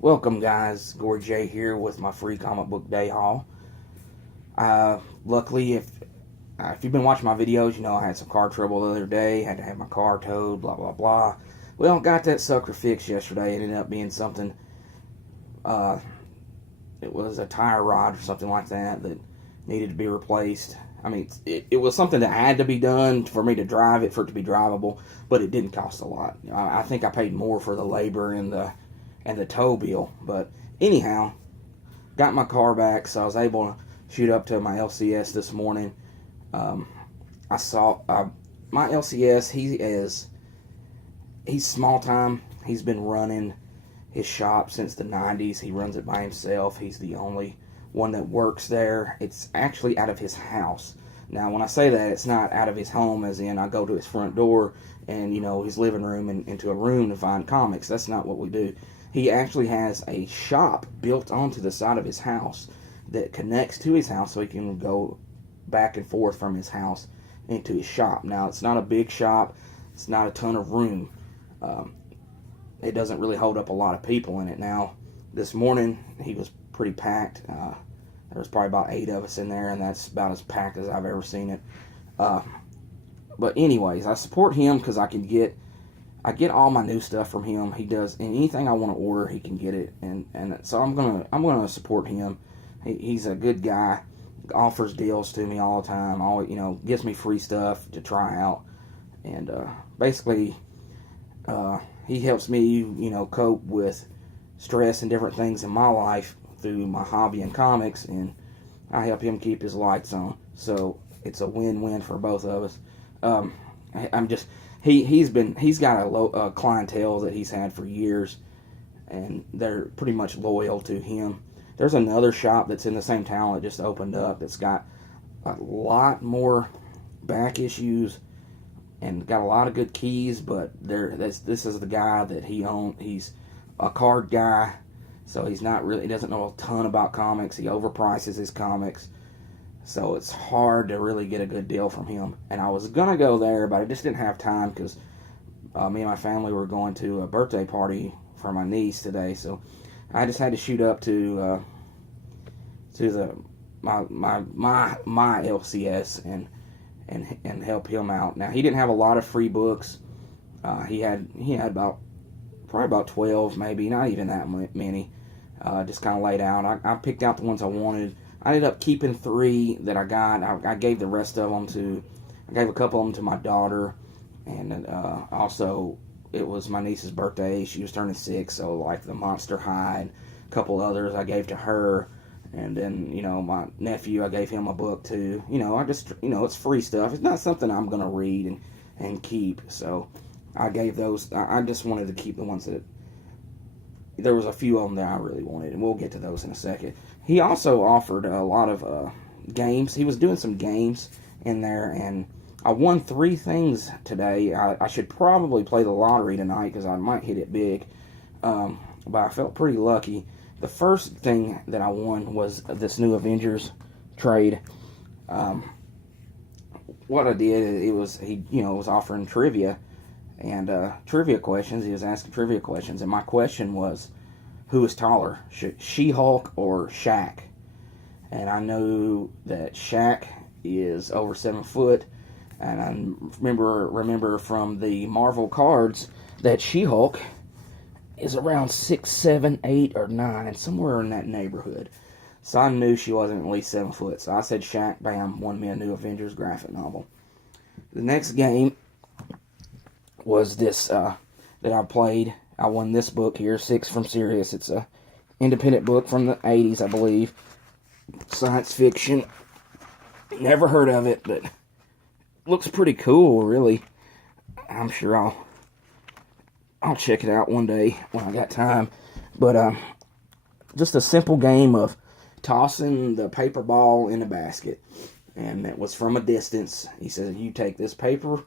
Welcome guys, Gory J here with my free comic book day haul. Luckily, if you've been watching my videos, you know I had some car trouble the other day, had to have my car towed, blah blah blah. Well, got that sucker fixed yesterday. It ended up being something, uh, it was a tire rod or something like that needed to be replaced. I mean, it was something that had to be done for me to drive it, for it to be drivable, but it didn't cost a lot. I think I paid more for the labor and the tow bill. But anyhow, got my car back, so I was able to shoot up to my LCS this morning. I saw my LCS. He's small time. He's been running his shop since the 90s. He runs it by himself. He's the only one that works there. It's actually out of his house. Now, when I say that, it's not out of his home as in I go to his front door and, his living room and into a room to find comics. That's not what we do. He actually has a shop built onto the side of his house that connects to his house so he can go back and forth from his house into his shop. Now, it's not a big shop. It's not a ton of room. It doesn't really hold up a lot of people in it. Now, this morning, he was pretty packed. There was probably about 8 of us in there, and that's about as packed as I've ever seen it. But anyways, I support him because I get all my new stuff from him. He does, and anything I want to order, he can get it, and so I'm gonna support him. He's a good guy. Offers deals to me all the time. Always, gives me free stuff to try out, and basically, he helps me, cope with stress and different things in my life through my hobby in comics, and I help him keep his lights on. So it's a win-win for both of us. He's got a clientele that he's had for years, and they're pretty much loyal to him. There's another shop that's in the same town that just opened up that's got a lot more back issues and got a lot of good keys, but this is the guy that he owns. He's a card guy, so he doesn't know a ton about comics. He overprices his comics, so it's hard to really get a good deal from him. And I was gonna go there, but I just didn't have time because me and my family were going to a birthday party for my niece today, so I just had to shoot up to my LCS and help him out. Now, he didn't have a lot of free books. He had probably about 12, maybe, not even that many, just kind of laid out. I picked out the ones I wanted. I ended up keeping 3 that I got. I gave the rest of them I gave a couple of them to my daughter, and also it was my niece's birthday. She was turning 6, so like the Monster High and a couple others I gave to her. And then, my nephew, I gave him a book too. It's free stuff. It's not something I'm going to read and keep. So I gave those. I just wanted to keep the ones that, there was a few of them that I really wanted, and we'll get to those in a second. He also offered a lot of games. He was doing some games in there, and I won 3 things today. I should probably play the lottery tonight because I might hit it big, but I felt pretty lucky. The first thing that I won was this new Avengers trade. What I did, he was offering trivia and trivia questions. He was asking trivia questions, and my question was, who is taller, She-Hulk or Shaq? And I know that Shaq is over 7 foot, and I remember from the Marvel cards that She-Hulk is around 6, 7, 8, or 9, somewhere in that neighborhood. So I knew she wasn't at least 7 foot. So I said Shaq, bam, won me a new Avengers graphic novel. The next game was this that I played. I won this book here, 6 from Sirius. It's a independent book from the 80s, I believe. Science fiction. Never heard of it, but looks pretty cool, really. I'm sure I'll check it out one day when I got time. But just a simple game of tossing the paper ball in a basket. And it was from a distance. He says, you take this paper,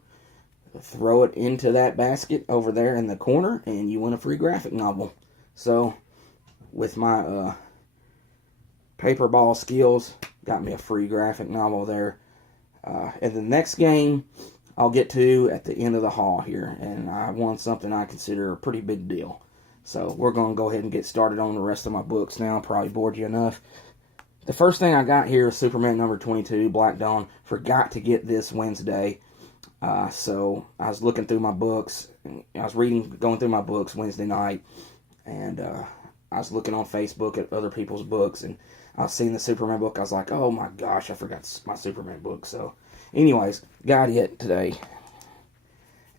throw it into that basket over there in the corner, and you win a free graphic novel. So, with my paper ball skills, got me a free graphic novel there. And the next game I'll get to at the end of the haul here, and I won something I consider a pretty big deal. So we're going to go ahead and get started on the rest of my books now. Probably bored you enough. The first thing I got here is Superman number 22, Black Dawn. Forgot to get this Wednesday. So I was looking through my books. I was going through my books Wednesday night. And I was looking on Facebook at other people's books. And I was seeing the Superman book. I was like, oh my gosh, I forgot my Superman book. So anyways, got it today.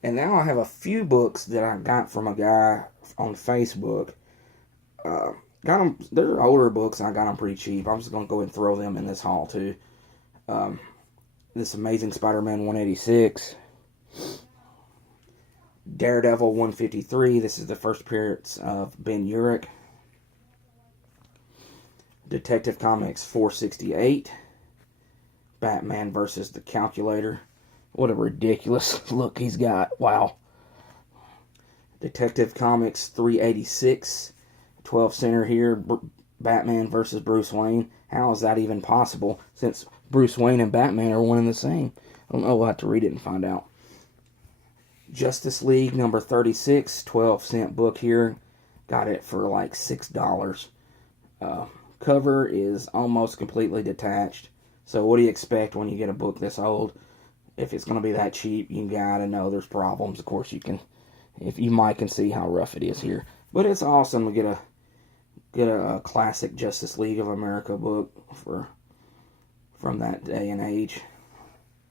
And now I have a few books that I got from a guy on Facebook. Got them. They're older books. I got them pretty cheap. I'm just going to go ahead and throw them in this haul too. This Amazing Spider-Man 186. Daredevil 153. This is the first appearance of Ben Urich. Detective Comics 468. Batman versus the Calculator. What a ridiculous look he's got. Wow. Detective Comics 386. 12 center here. Batman versus Bruce Wayne. How is that even possible? Since Bruce Wayne and Batman are one and the same. I don't know. We'll have to read it and find out. Justice League number 36. 12-cent book here. Got it for like $6. Cover is almost completely detached. So what do you expect when you get a book this old? If it's going to be that cheap, you gotta know there's problems. Of course, you might can see how rough it is here. But it's awesome to get a classic Justice League of America book from that day and age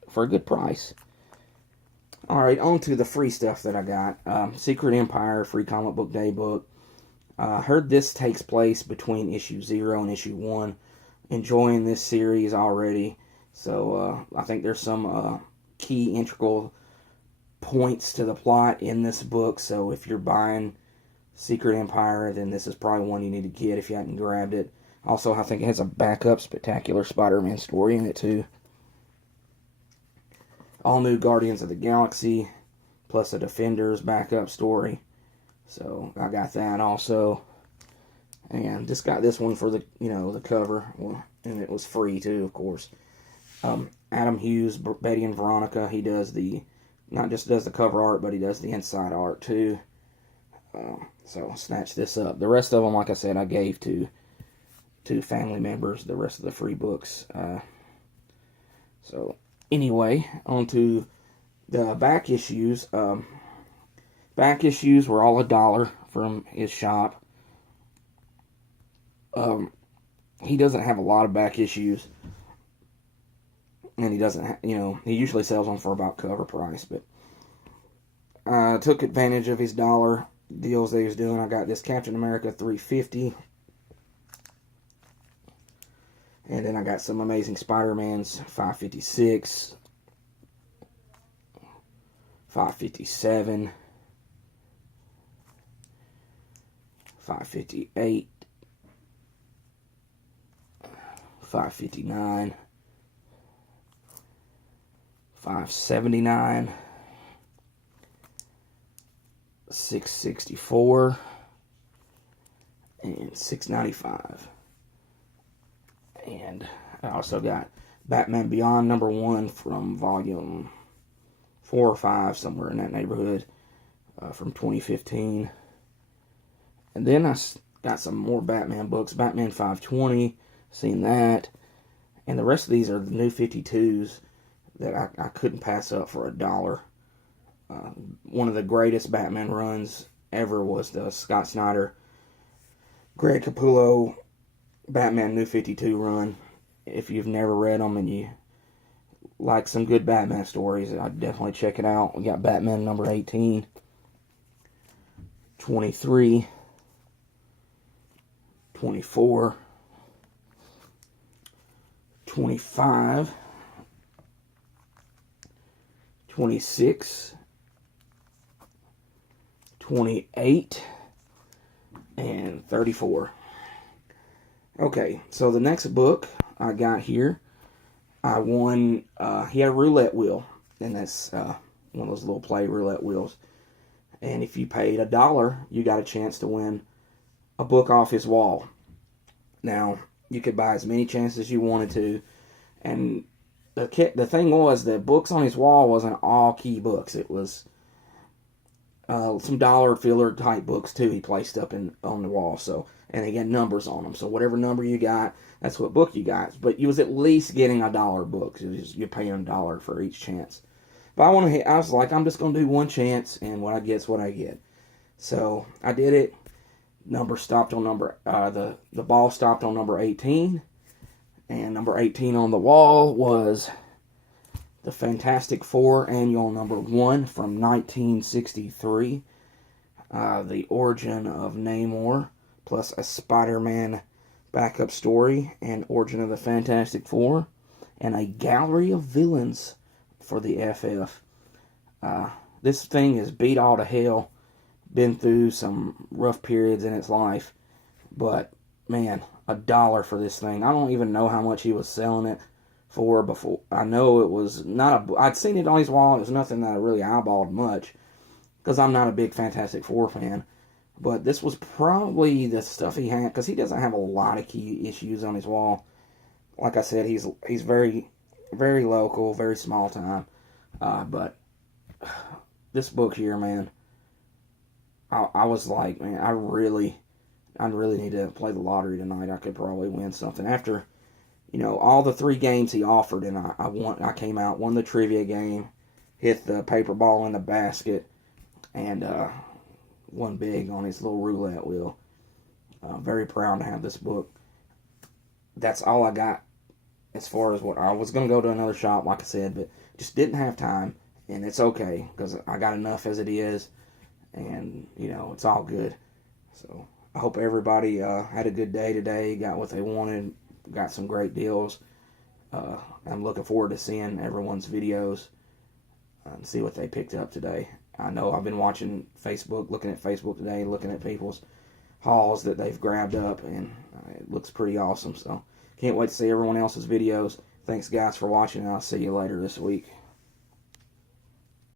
for a good price. All right, on to the free stuff that I got. Secret Empire Free Comic Book Day book. Heard this takes place between issue 0 and issue 1. Enjoying this series already. So I think there's some key integral points to the plot in this book. So if you're buying Secret Empire, then this is probably one you need to get if you haven't grabbed it. Also, I think it has a backup Spectacular Spider-Man story in it too. All new Guardians of the Galaxy, plus a Defenders backup story. So I got that also. And just got this one for the cover. Well, and it was free too, of course. Adam Hughes, Betty and Veronica, he does not just does the cover art, but he does the inside art too. So snatch this up. The rest of them, like I said, I gave to family members, the rest of the free books. So anyway, on to the back issues. Back issues were all $1 from his shop. He doesn't have a lot of back issues. And he doesn't, he usually sells them for about cover price. But I took advantage of his dollar deals that he was doing. I got this Captain America 350. And then I got some Amazing Spider-Mans 556. 557. 558. 559. 579, 664, and 695. And I also got Batman Beyond number 1 from volume 4 or 5, somewhere in that neighborhood, from 2015. And then I got some more Batman books. Batman 520, seen that. And the rest of these are the new 52s. That I couldn't pass up for $1. One of the greatest Batman runs ever was the Scott Snyder, Greg Capullo Batman New 52 run. If you've never read them and you like some good Batman stories, I'd definitely check it out. We got Batman number 18, 23, 24, 25, 26, 28, and 34. Okay, so the next book I got here, I won, he had a roulette wheel, and that's one of those little play roulette wheels. And if you paid $1, you got a chance to win a book off his wall. Now, you could buy as many chances as you wanted to, and the thing was, the books on his wall wasn't all key books. It was some dollar filler type books too. He placed up on the wall. So, and they got numbers on them. So whatever number you got, that's what book you got. But you was at least getting $1 book. You're paying $1 for each chance. But I was like, I'm just gonna do one chance, and what I get's what I get. So I did it. Number stopped on the ball stopped on number 18, and number 18 on the wall was the Fantastic Four annual number 1 from 1963. The origin of Namor, plus a Spider-Man backup story, and origin of the Fantastic Four, and a gallery of villains for the FF. This thing is beat all to hell. Been through some rough periods in its life, but man, $1 for this thing. I don't even know how much he was selling it for before. I know it was not I'd seen it on his wall. It was nothing that I really eyeballed much, because I'm not a big Fantastic Four fan. But this was probably the stuff he had, because he doesn't have a lot of key issues on his wall. Like I said, he's very, very local, very small time. But this book here, man, I was like, man, I really need to play the lottery tonight. I could probably win something. After, all the 3 games he offered, and I came out, won the trivia game, hit the paper ball in the basket, and won big on his little roulette wheel. Very proud to have this book. That's all I got as far as what I was going to go to another shop, like I said, but just didn't have time, and it's okay, because I got enough as it is, and, it's all good. So I hope everybody had a good day today, got what they wanted, got some great deals. I'm looking forward to seeing everyone's videos and see what they picked up today. I know I've been watching Facebook, looking at Facebook today, looking at people's hauls that they've grabbed up, and it looks pretty awesome. So can't wait to see everyone else's videos. Thanks, guys, for watching, and I'll see you later this week.